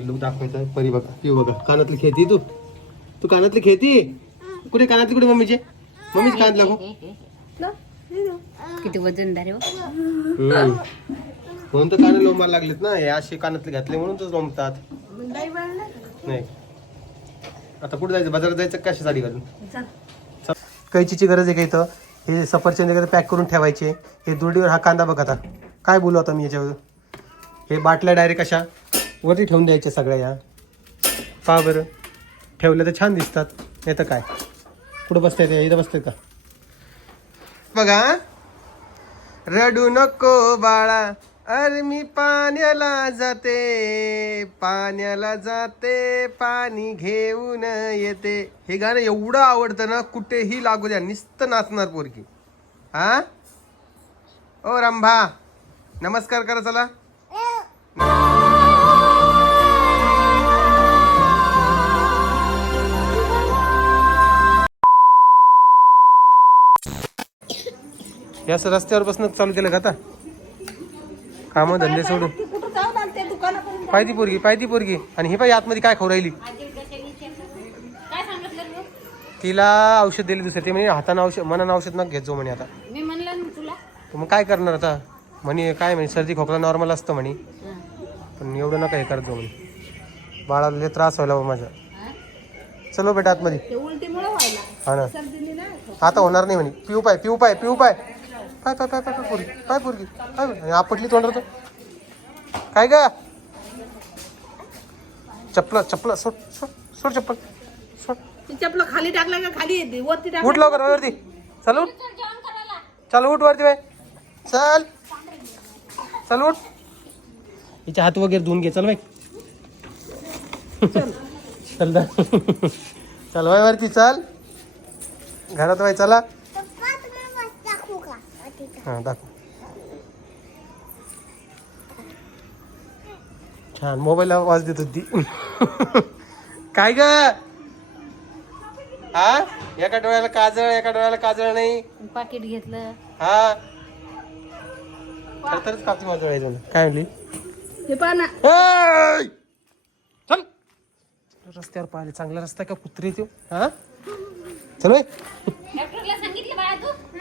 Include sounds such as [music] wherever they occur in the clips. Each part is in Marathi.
लुक दाखवायचा परी बघा पिऊ बघा. कानातली खेती तू? तू कानातली खेती कुठे कानातली कुठे मम्मीचे? मम्मीच कानात लागू. किती वजनदार हो. म्हणून तर कान लोंबायला लागलेत ना? हे असे कानातले घातले म्हणून तर लोंबतात. नाही आता कुठे जायचं? बाजारात जायचं का कशासाठी घालून? चल. कैचीची गरज आहे का इथं? हे सफरचंद वगैरे पॅक करून ठेवायचे. हे दुर्डीवर हा कांदा बघ आता. काय बोलू आता मी याच्यावर? हे बाटल्या डायरेक्ट अशा. वरती ठेवून द्यायच्या सगळ्या या. पहा बरं. ठेवल्या तर छान दिसतात. नाही तर काय? कुठं बसताय ते? इथं बसताय का? बघा. रडू नको बाळा. अरे मी पाण्याला जाते. पाण्याला जाते. पाणी घेऊन येते. हे गाणं एवढं आवडतं ना कुठेही लागू द्या. नुसतं नाचणार पोरकी हा? ओ रंभा. नमस्कार करा चला. या असं रस्त्यावर बसणं चालू केलं का आता? कामं धंदे सोडून. पायती पोरगी पायती पोरगी. आणि ही पाय आतमध्ये काय खाऊ राहिली? काय सांगितलं तू तिला औषध दिले दुसरे. ते म्हणे हातानं औषध मनानं औषध नका घेत जो म्हणे आता. ना मग काय करणार आता? म्हणे काय म्हणे सर्दी खोकला नॉर्मल असतं म्हणे. पण एवढं नका हे करत जाऊ म्हणे. बाळाला लय त्रास व्हायला बा माझा. चलो बेटा आतमध्ये. ते उलटीमुळे व्हायला. हा ना. ना आता होणार नाही म्हणे. पिऊ पाय पिऊ पाय पिऊ पाय. पाय पाय पाय पाय पाय पोरगी. पाय पोरगी. पाय आपटली तर काय ग? चपला चपला सोड सोड सोड चप्पल. सोड. ती चपलं खाली टाकला का खाली? येते वरती टाक उठ लवकर वरती. चल उठ. चल उठ वरती बाय चल. चल उठ. हिचे हात वगैरे धुवून घे. चल बाई. चल. दा. चल बाय वरती चल. घरात बाई चला. हा दाखव. छान मोबाईल आवाज देत होती. [laughs] काय ग? हा एका डोळ्याला काजळ एका डोळ्याला काजळ नाही. पाकिट घेतलं. हा. तरच कापती माझं डोळ्याचं काय म्हणली? हे पहा ना. ओय! चल. रस्त्यावर पाहिले चांगला रस्ता आहे का कुत्रे तो? हा? चल बाई. डॉक्टरला सांगितलं बाळा तू.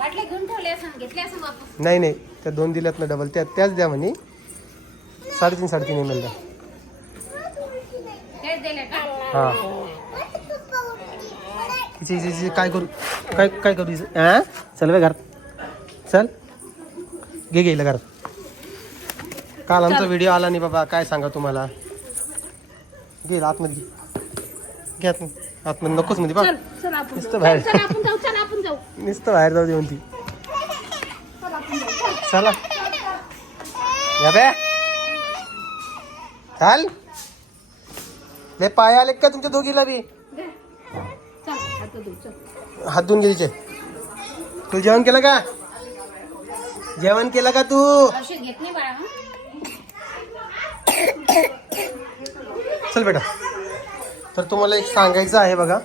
बाटल्या घेऊन ठेवल्या असं घेतल्या असं वापस. नाही नाही. त्या दोन दिल्यात ना डबल त्या त्याच द्या म्हणे. साडेतीन साडेतीन एम एल द्या. का? हा. हिची- हिची काय करू? काय काय करू? हा चल बाई घरात. चल. घे गेलं घरात. काल आमचा व्हिडिओ आला नाही बाबा. काय सांगा तुम्हाला? घे आतमध्ये घे. घे आतमध्ये आतमध्ये नकोच मध्ये बा चल चल आपण नुसतं जाऊ. बाहेर. चल आपण जाऊ चल आपण जाऊ. नुसतं बाहेर जाऊ दे म्हणती चला या बे. चाल. ले पाय आले का तुमच्या दोघीला बी? दे. चल हात धुऊ, चल. हात धुवून घ्यायचे तू जेवण केलं का? जेवण केलं का तू? औषध घेत नाही बाळा हं? चल बेटा. तर तुम्हाला एक सांगायचं आहे बघा.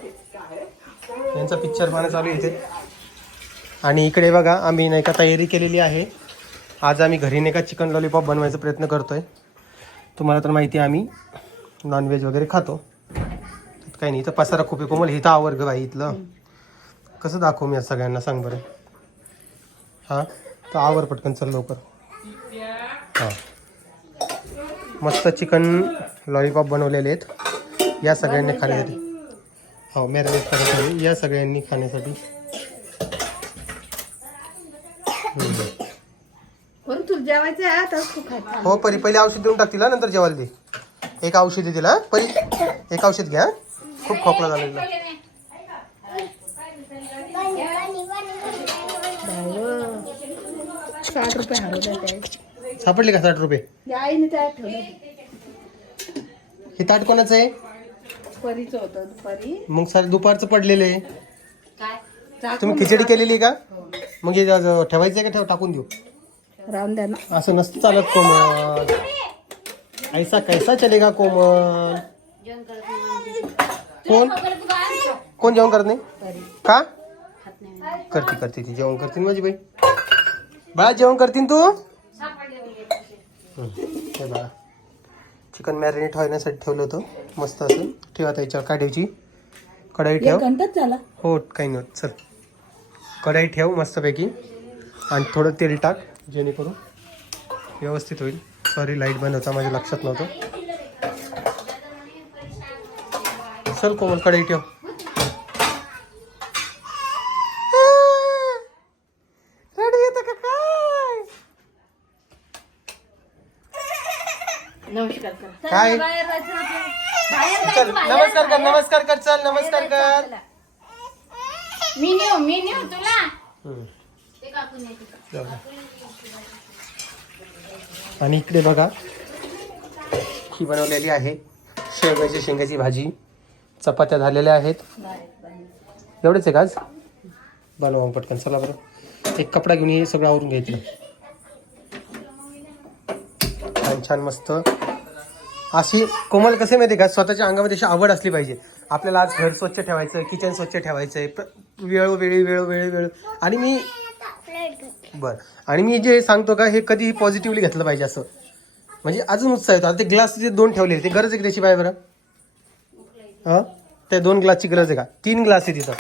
यांचा पिक्चर पाहणं चालू आहे इथे. आणि इकडे बघा आम्ही नाही का तयारी केलेली आहे. आज आम्ही घरी नाही का चिकन लॉलीपॉप बनवायचा प्रयत्न करतोय. तुम्हाला तर माहिती आहे आम्ही नॉनव्हेज वगैरे खातो. काही नाही इथं पसारा खूप आहे. कोमल इथं आवर ग इथलं. कसं दाखवू मी आज सगळ्यांना सांग बरं. हां? तर आवर पटकन चल लवकर. हां. मस्त चिकन लॉलीपॉप बनवलेले आहेत. या सगळ्यांनी खाण्यासाठी. हो मॅरिनेट करण्यासाठी या सगळ्यांनी खाण्यासाठी. तुला हो परी पहिले औषध देऊन टाकतील नंतर जेवायला दे. एक औषध दिला हा? परी. एक औषध घ्या. खूप खोकला झालेला साठ रुपये सापडले का साठ रुपये? हे ताट कोणाचं आहे? परीचं होतं दुपारी. मग सर दुपारचं पडलेलं आहे. काय? तुम्ही खिचडी केलेली आहे का? मग हे आज ठेवायचं आहे का? ठेव टाकून देऊ. राहून द्या ना. असं नसतं चालत कोमल. ऐसा कैसा चलेगा कोमल? कोण? कोण जेवण करत नाही? का? करते करते ती. जेवण करते ना माझी बाई. बाळा जेवण करतीन तू? हं, हे बाळा. चिकन मॅरिनेट होण्यासाठी ठेवलं होतं. मस्त असं. ठेवा आता याच्यावर काय ठेवची कढाई ठेव. झाला. हो काही नाही. चल. कढाई ठेव मस्तपैकी. आणि थोडं तेल टाक जेणेकरून व्यवस्थित होईल. सॉरी लाइट बंद होता. माझ्या लक्षात नव्हतं. चल कोमल कढाई ठेव रडू येतं का काय नमस्कार करा काय बाहेर जायचं आपलं. बाहेर चल जायचं, बाहेर नमस्कार कर. नमस्कार कर चल नमस्कार कर मी नेऊ मी नेऊ तुला हम्म. ते काकू नेते. जाऊ दे. आणि इकडे बघा ही बनवलेली आहे शेवग्याची शेंगाची भाजी चपात्या झालेल्या आहेत एवढेच आहे का आज बनवा मग पटकन चला बरं एक कपडा घेऊन ये सगळं आवरून घ्यायचं छान मस्त. अशी कोमल कसे माहिती का? स्वतःच्या अंगामध्ये अशी आवड असली पाहिजे. आपल्याला आज घर स्वच्छ ठेवायचं किचन स्वच्छ ठेवायचं आहे वेळोवेळी वेळोवेळी वेळ आणि मी बर. आणि मी जे सांगतो का हे कधीही पॉझिटिव्हली घेतलं पाहिजे असं. म्हणजे अजून उत्साह येतो. आता ते ग्लास जे दोन ठेवले ते गरज आहे का त्याची बाय बरं? हां? त्या दोन ग्लासची गरज आहे का? तीन ग्लास आहे तिथं.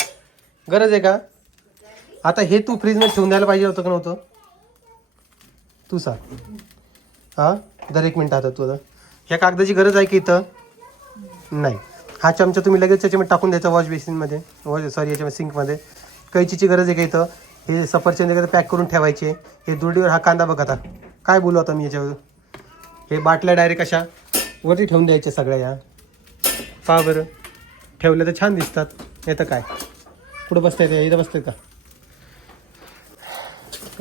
गरज आहे का? आता हे तू फ्रीजमध्ये ठेवून द्यायला पाहिजे होतं का नव्हतं? तू सांग. हां? दर एक मिनटं आता तुझं ह्या कागदाची गरज आहे की इथं? नाही. हा चमचा तुम्ही लगेच त्याच्यामध्ये टाकून द्यायचा वॉश बेसिनमध्ये. वॉश सॉरी याच्यामध्ये सिंकमध्ये. कैचीची गरज आहे का इथं? हे सफरचंद वगैरे पॅक करून ठेवायचे. हे दुर्डीवर हा कांदा बघ आता. काय बोलू आता मी याच्यावर? हे बाटल्या डायरेक्ट अशा वरती ठेवून द्यायच्या सगळ्या या. पहा बरं. ठेवलं तर छान दिसतात. नाही तर काय? कुठं बसता येते इथं बसतात का?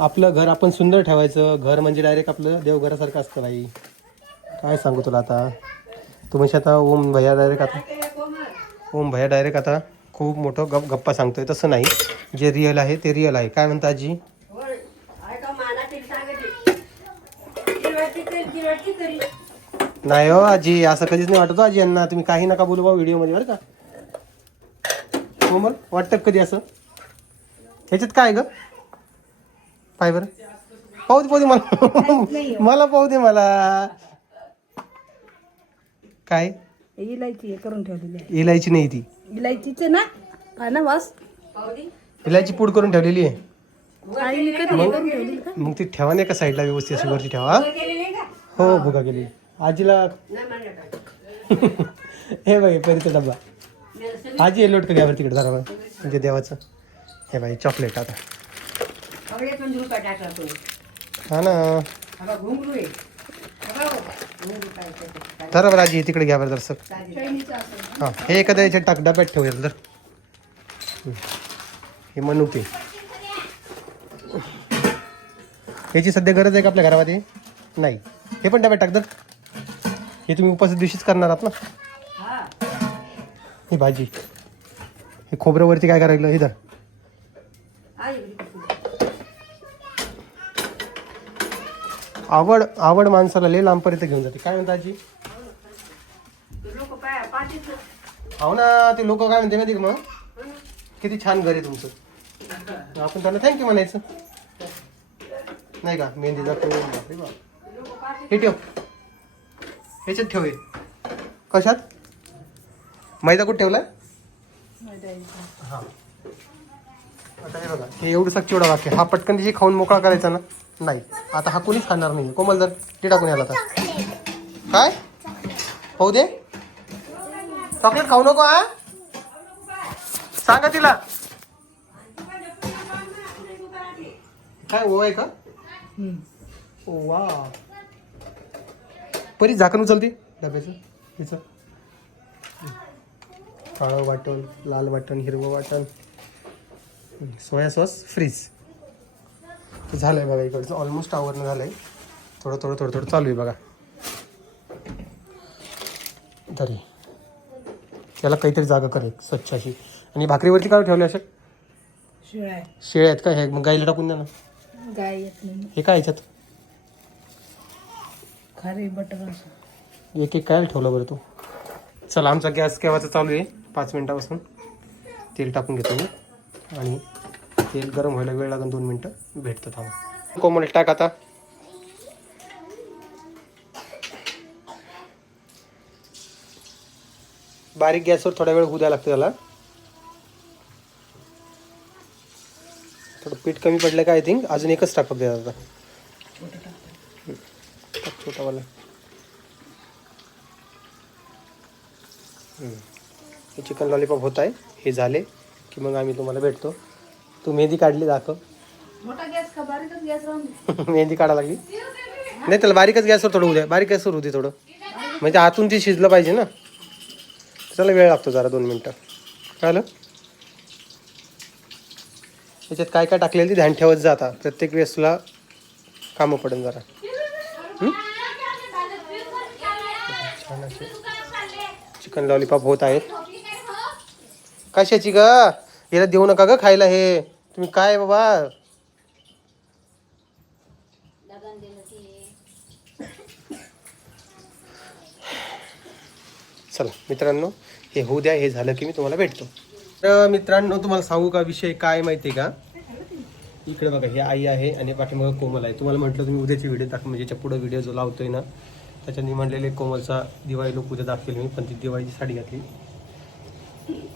आपलं घर आपण सुंदर ठेवायचं. घर म्हणजे डायरेक्ट आपलं देवघरासारखं असतं बाई. काय सांगू तुला आता? तू म्हणजे आता ओम भैया डायरेक्ट आता. ओम भैया डायरेक्ट आता खूप मोठं गप गप्पा सांगतोय. तसं नाही. जे रिअल आहे ते रिअल आहे. काय म्हणता आजी? नाही हो आजी. असं कधीच नाही वाटत हो आजी यांना. तुम्ही काही नका बोलू बा व्हिडिओमध्ये बरं का? हो मग. वाटतं कधी असं? ह्याच्यात काय ग? पाय बरं. पाहू दे पाहू दे मला. मला पाहू दे मला. काय? इलायची हे करून ठेवलेली आहे इलायची नाही ती. इलायचीचे ना? ना वास. इलायची पूड करून ठेवलेली आहे. आईने कधी हे करून ठेवली का? मग ती ठेवा नाही का साईडला व्यवस्थित अशी वरती ठेवा हो? भुगा गेली आजीला [laughs] हे बाई परीचा डब्बा. आजी हे लोट करूया तिकडे जरा म्हणजे देवाचं. हे बाई चॉकलेट आता. हा ना. धरा बरं आजी तिकडे घ्या बरं जरसं. हां हे एखाद्या याच्यात टाक डब्यात ठेवूया तर हं. मनुके. याची सध्या गरज आहे का आपल्या घरामध्ये? नाही. हे पण डब्यात टाक दर हे तुम्ही उपास दिवशीच करणार आहात ना? ही. भाजी. हे खोबऱ्यावरती काय करायला हे धर. आवड आवड माणसाला लय लांबपर्यंत घेऊन जाते. काय म्हणता आजी? हो ना ते लोक काय म्हणते माहिती का मग? किती छान घर आहे तुमचं. आपण त्यांना थँक्यू म्हणायचं. नाही का? मेहंदीचा हे ठेव. ह्याच्यात ठेव कशात? मैदा कुठं ठेवलाय? हा. आता हे बघा हे एवढं चिवडा वाक्य हा पटकन तिची खाऊन मोकळा करायचा ना. नाही. आता हा कोणीच खाणार नाही कोमल जर ते टाकून आला तर. काय? पाहू दे. चॉकलेट खाऊ नको हा? सांगा तिला. काय ओ आहे का? ओ वा परी झाकण उचलते. डब्याचं हिचं. काळं वाटण लाल वाटण हिरवं वाटण. Soya sauce freeze. झालं आहे बघा इकडचं. ऑलमोस्ट आवरणं झालं आहे थोडं थोडं थोडं थोडं चालू आहे बघा. तरी. त्याला काहीतरी जागा करे स्वच्छ अशी. आणि भाकरीवरती काय ठेवले अशा? शिळाय. शेळ्या आहेत का? हे मग गाईला टाकून द्या ना. गाय हे काय याच्यात? खारे बटर असं. एक एक काय ठेवलं बरं तू. चला आमचा गॅस केव्हाचा चालू आहे? पाच मिनिटापासून. तेल टाकून घेतो मी. आणि तेल गरम व्हायला वेळ लागेल दोन मिनटं. भेटतं थांबा. कोमल टाक आता. बारीक गॅसवर थोडा वेळ होऊ द्यायला लागतं त्याला. थोडं पीठ कमी पडलं का आय थिंक अजून एकच टाक फक्त आता. छोटं छोटावाला. हे चिकन लॉलीपॉप होत आहे. हे झाले की मग आम्ही तुम्हाला भेटतो. तू मेहंदी काढली दाखव. मोठा गॅस का बारीकच गॅस राहून [laughs] मेहंदी काढा लागली. नाही त्याला बारीकच गॅसवर थोडं होऊ द्या. बारीक गॅसवर होऊ दे थोडं. म्हणजे आतून ती शिजलं पाहिजे ना. त्याला वेळ लागतो जरा दोन मिनटं. कळलं? याच्यात काय काय टाकलेलं ते ध्यान ठेवत जा आता. प्रत्येक वेळेस तुला कामं पडेल जरा. चिकन लॉलीपॉप होत आहेत. कशाची ग? याला देऊ नका ग खायला हे. तुम्ही काय बाबा? चला मित्रांनो हे होऊ द्या हे झालं की मी तुम्हाला भेटतो. तर मित्रांनो तुम्हाला सांगू का विषय काय माहिती आहे का? इकडे बघा हे आई आहे आणि पाठीमागं कोमल आहे. तुम्हाला म्हटलं तुम्ही उद्याची व्हिडिओ दाखव म्हणजे याच्या पुढं व्हिडिओ जो लावतोय ना त्याच्यात मी म्हणलेले कोमलचा दिवाळी लोक उद्या दाखवेल मी पण ती दिवाळीची साडी घातली.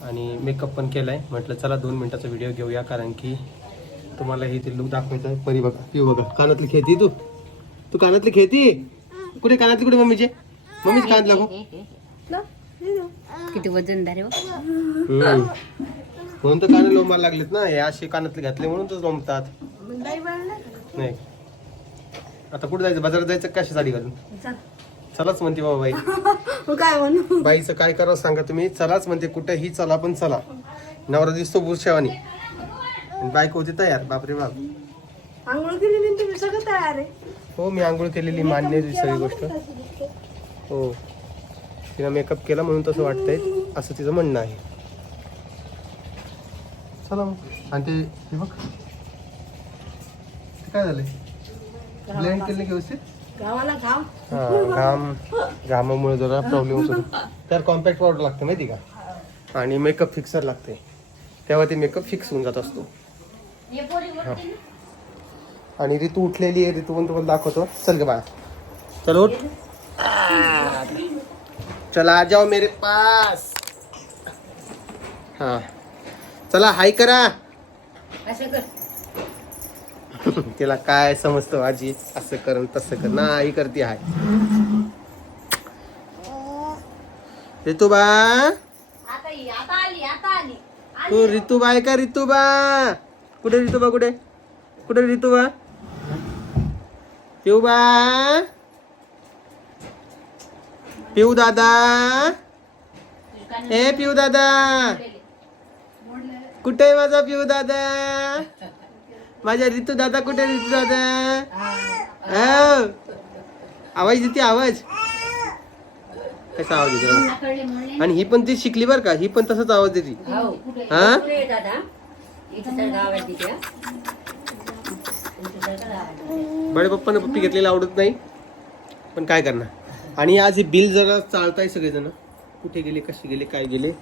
आणि मेकअप पण केला आहे म्हटलं चला दोन मिनटाचा व्हिडिओ घेऊया कारण की तुम्हाला हे ते लुक दाखवायचं आहे. परी बघा पिऊ बघा. कानातली खेळती तू? तू कानातली खेळती? कुठे कानातली कुठे मम्मीचे? मम्मीच कानात लागू. किती वजनदार आहे हो. म्हणून तर कान लोंबायला लागलेत ना. हे असे कानातले घातले म्हणून तर लोंबतात नाही. आता कुठे जायचं? बाजारात जायचं का कशी साडी घालून? चल. चलाच म्हणते बाबा बाई. काय म्हणू? बाईचं काय करावं सांगा तुम्ही? चलाच म्हणते कुठेही चला पण चला. नवरा दिसतो बुरशेवानी. आणि बायको होती तयार बापरे बाप. आंघोळ केलेली तुम्ही सगळं तयार आहे. हो मी आंघोळ केलेली मान्य आहे सगळी गोष्ट. हो. तिला मेकअप केला म्हणून तसं वाटतंय. असं तिचं म्हणणं आहे. चला मग. आणि ते हे बघ. ते काय झालंय? ब्लेंड केलं का व्यवस्थित? गावाला गाव हा घाम घामामुळे जरा प्रॉब्लेम होतो त्यावर कॉम्पॅक्ट पावडर लागतं माहिती का? आणि मेकअप फिक्सर लागते. तेव्हा ते मेकअप फिक्स होऊन जात असतो. हा. आणि ऋतू उठलेली आहे ऋतू पण तुम्हाला दाखवतो. चल ग बाळा. चलो उठ. चला आ जाओ मेरे पास. हा. चला हाय करा. असं कर. तिला काय समजतं आजी? असं कर आणि तसं कर. नाही करते आता आली तू ऋतुबा आहे का ऋतुबा कुठे ऋतुबा कुठे? कुठे ऋतुबा पिऊबा पिऊ दादा. ए पिऊ दादा. कुठे आहे माझा पिऊ दादा? माझ्या ऋतू दादा कुठे ऋतू दादा. आवाज देते आवाज. कसा आवाज देते? आणि ही पण ती शिकली बर का ही पण तसाच आवाज देते. हा? बडे पप्पाने पप्पी घेतलेली आवडत नाही. पण काय करणार? आणि आज हे बिल जरा चालताय सगळेजण. कुठे गेले कसे गेले काय गेले?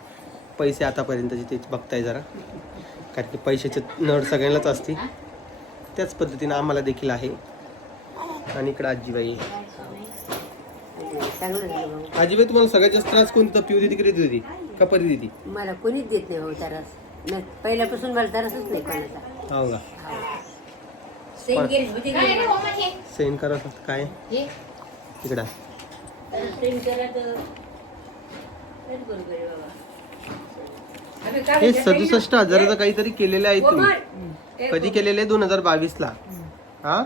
पैसे आतापर्यंतचे तेच बघताय जरा. कारण की पैशाचे नड सगळ्यांनाच असते. त्याच पद्धतीनं आम्हाला देखील आहे. आणि इकडं आजीबाई. आहे. आजीबाई तुम्हाला सगळ्यात जास्त त्रास कोणतं? पिऊ की रेती देते का परी देते मला कोणीच देत नाही भाऊ तरस. नाही पहिल्यापासून मला तरसच नाही कोणाचा. हो का? हे? सेन करा फक्त काय? इकडं सेंट करा तर तेच बरोबर आहे बाबा आम्ही काय हे म्हणतो, सदुसष्ट हजाराचं काहीतरी केलेलं आहे तुम्ही. कधी केलेले? दोन हजार बावीस ला हा?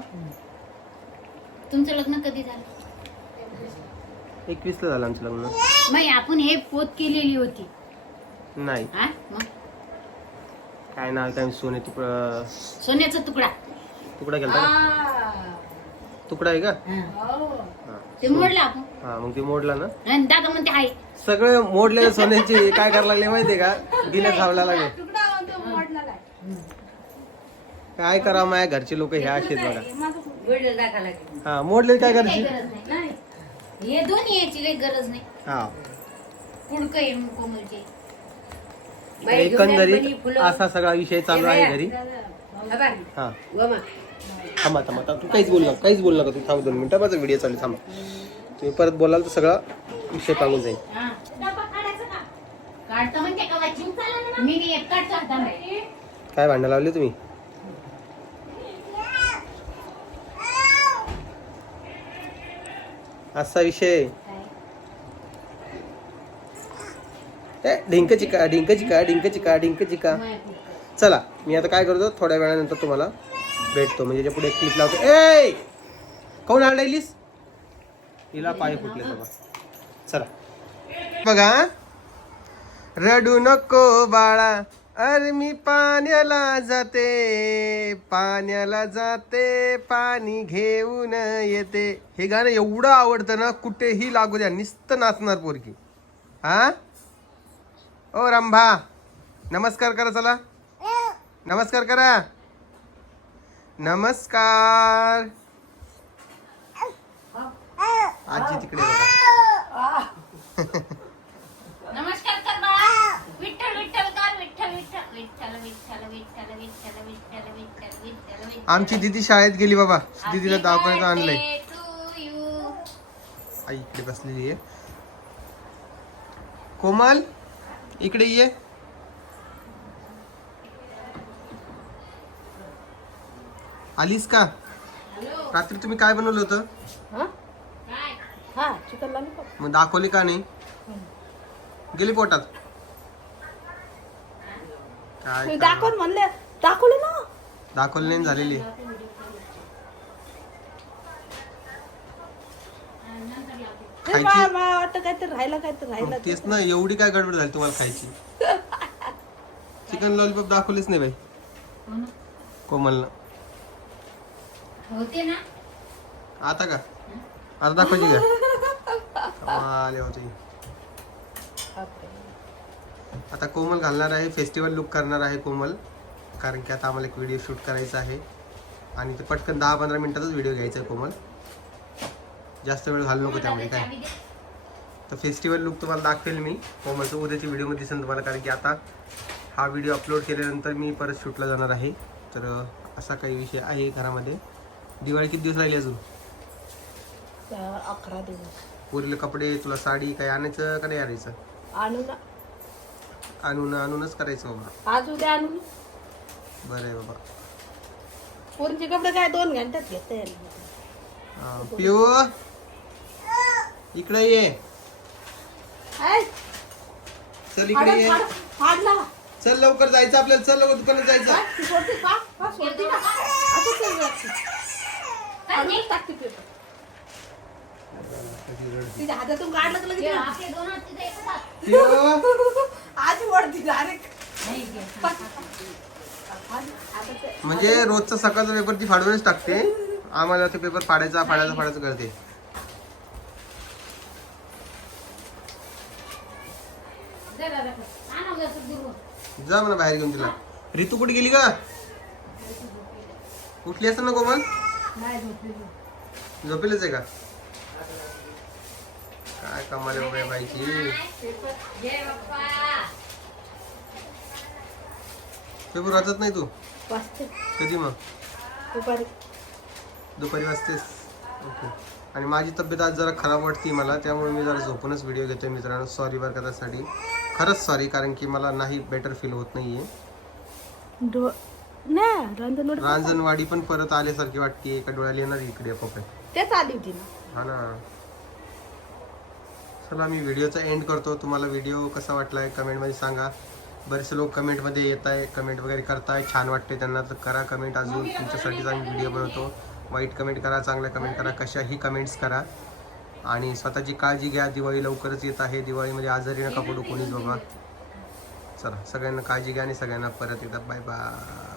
तुमचं लग्न कधी झालं? एकवीस ला झालं आमचं लग्न. मग आपण हे पोत केलेली होती. नाही. हा? काय नाव काय सोने तुकडा. सोन्याचा तुकडा. तुकडा गेला आ, तुकडा आहे का. ते मोडलं आपण. हा मग ते मोडला ना? आणि दादा म्हणते आहे सगळे मोडलेले सोन्याचे काय करायला लागले माहितीये का? दिल्या खावला लागले. तुकडा म्हणतो मोडला काय काय करा माझ्या घरचे लोक हे असेच बघा. गोल्डन दाखवा लागेल. हा मोडले काय काही करायची? गरज नाही. हे दोन्ही याची काही गरज नाही. हा. पुडकं आहे कोमलचे. बाई घेऊन या बनी, एकंदरीत फुलं. असा सगळा विषय चालू आहे घरी. हा हा. गोमा. थांबा थांबा थांबा. तू काहीच बोल नका काहीच बोल नका तू थांब दोन मिनिटं माझा व्हिडिओ चालू थांबा. तुम्ही परत बोलाल तर सगळा विषय पांगून जाईल. काय भांडण लावले तुम्ही? असा विषय. ढिंक चिका ढिंक चिका ढिंक चिका ढिंक चिका. चला मी आता काय करतो थोड्या वेळानंतर तुम्हाला भेटतो. म्हणजे पुढे क्लिप लावतो. ए! कोण आडलीस हिला पाय फुटले बाबा. चला. बघा रडू नको बाळा. अरे मी पाण्याला जाते. पाण्याला जाते. पाणी घेऊन येते. हे गाणं एवढं आवडतं ना कुठेही लागू द्या. निस्त नाचणार पोरकी हा? ओ रंभा. नमस्कार करा चला. नमस्कार करा. नमस्कार। आजी तिकडे नमस्कार कर बाळा विठ्ठल विठ्ठल कर विठ्ठल विठ्ठल विठ्ठल विठ्ठल विठ्ठल विठ्ठल विठ्ठल विठ्ठल विठ्ठल विठ्ठल। आमची दिदी शाळेत गेली बाबा। दिदीला दवाखान्यात आणलंय। आई इकडे बसलेली आहे। कोमल इकडे ये। आलीस का? रात्री तुम्ही काय बनवलं होतं? काय हा चिकन लॉलीपॉप मग दाखवली का नाही? गेली पोटात. काय? दाखवून म्हणले दाखवले ना. दाखवली नाही झालेली. हे खायची? तेच ना एवढी काय गडबड झाली तुम्हाला खायची? [laughs] चिकन लॉलीपॉप दाखवलीच नाही बाई. कोमलनं. होते ना? आता का? आता दाखवायची का? कमाल होती आता कोमल घालणार आहे फेस्टिवल लुक करणार आहे कोमल. कारण की आता आम्हाला एक व्हिडिओ शूट करायचा आहे. आणि ते पटकन दहा पंधरा मिनिटातच व्हिडिओ घ्यायचा आहे कोमल. जास्त वेळ घालू नको त्यामध्ये काय. तर फेस्टिवल लुक तुम्हाला दाखवेल मी. कोमलचं उद्याच्या व्हिडिओमध्ये दिसेल तुम्हाला कारण की आता हा व्हिडिओ अपलोड केल्यानंतर मी परत शूटला जाणार आहे. तर असा काही विषय आहे घरामध्ये. दिवाळी किती दिवस राहिली अजून? अकरा दिवस. पुरीला कपडे तुला साडी काही आणायचं का नाही आणायचं? आणू ना. आणून आणूनच करायचं बाबा. आज उद्या आणू बरं आहे बाबा. पोरीचे कपडे काय दोन घंट्यात घेते पिऊ इकडे ये. चल इकडे ये. फाडला चल लवकर जायचं आपल्याला चल लवकर दुकानात जायचं. ती सोडते का? का सोडते का? आता चल जाते. फाडूनच टाकते पेपर तिच्या हातातून काढलं तर ते लगेच आपले दोन हात तिथे एकच हात. पिऊ आज वडती डायरेक्ट नाही घे. आता ते म्हणजे रोजचा सकाळचा पेपर ती फाडूनच टाकते. आम्हाला ते पेपर फाडायचा फाडायचा फाडायचा करते. दे दादा. आण उद्या तू दूर हो. जा म्हणा बाहेर घेऊन तिला. ऋतू कुठे गेली का उठली असं ना कोमल नाही झोपली झोपेलच आहे का? काय कमाल आहे बाबा या बाईची. पेपर वाचत नाही तू? कधी मग? दुपारी. दुपारी वाजतेस ओके. आणि माझी तब्येत आज जरा खराब वाटते मला त्यामुळे मी जरा झोपूनच व्हिडिओ घेतोय मित्रांनो. सॉरी बरं का त्यासाठी. खरंच सॉरी कारण की मला नाही बेटर फील होत नाहीये. डो नाही रांजणवाडी पण परत आल्यासारखी वाटते एका डोळ्याला येणार इकडे पप्पा तेच आली होती ना. हा ना. चला मी व्हिडिओचा एंड करतो. तुम्हाला व्हिडिओ कसा वाटलाय कमेंटमध्ये सांगा. बरेचसे लोक कमेंटमध्ये येत आहे कमेंट वगैरे करताय. छान वाटते त्यांना. तर करा कमेंट. अजून तुमच्यासाठीच आम्ही व्हिडिओ बनवतो. वाईट कमेंट करा चांगल्या कमेंट करा. कशाही कमेंट्स करा. आणि स्वतःची काळजी घ्या. दिवाळी लवकरच येत आहे. दिवाळीमध्ये आजारी नका पडू कोणीच बाबा चला सगळ्यांना काळजी घ्या आणि सगळ्यांना परत एकदा. Bye bye.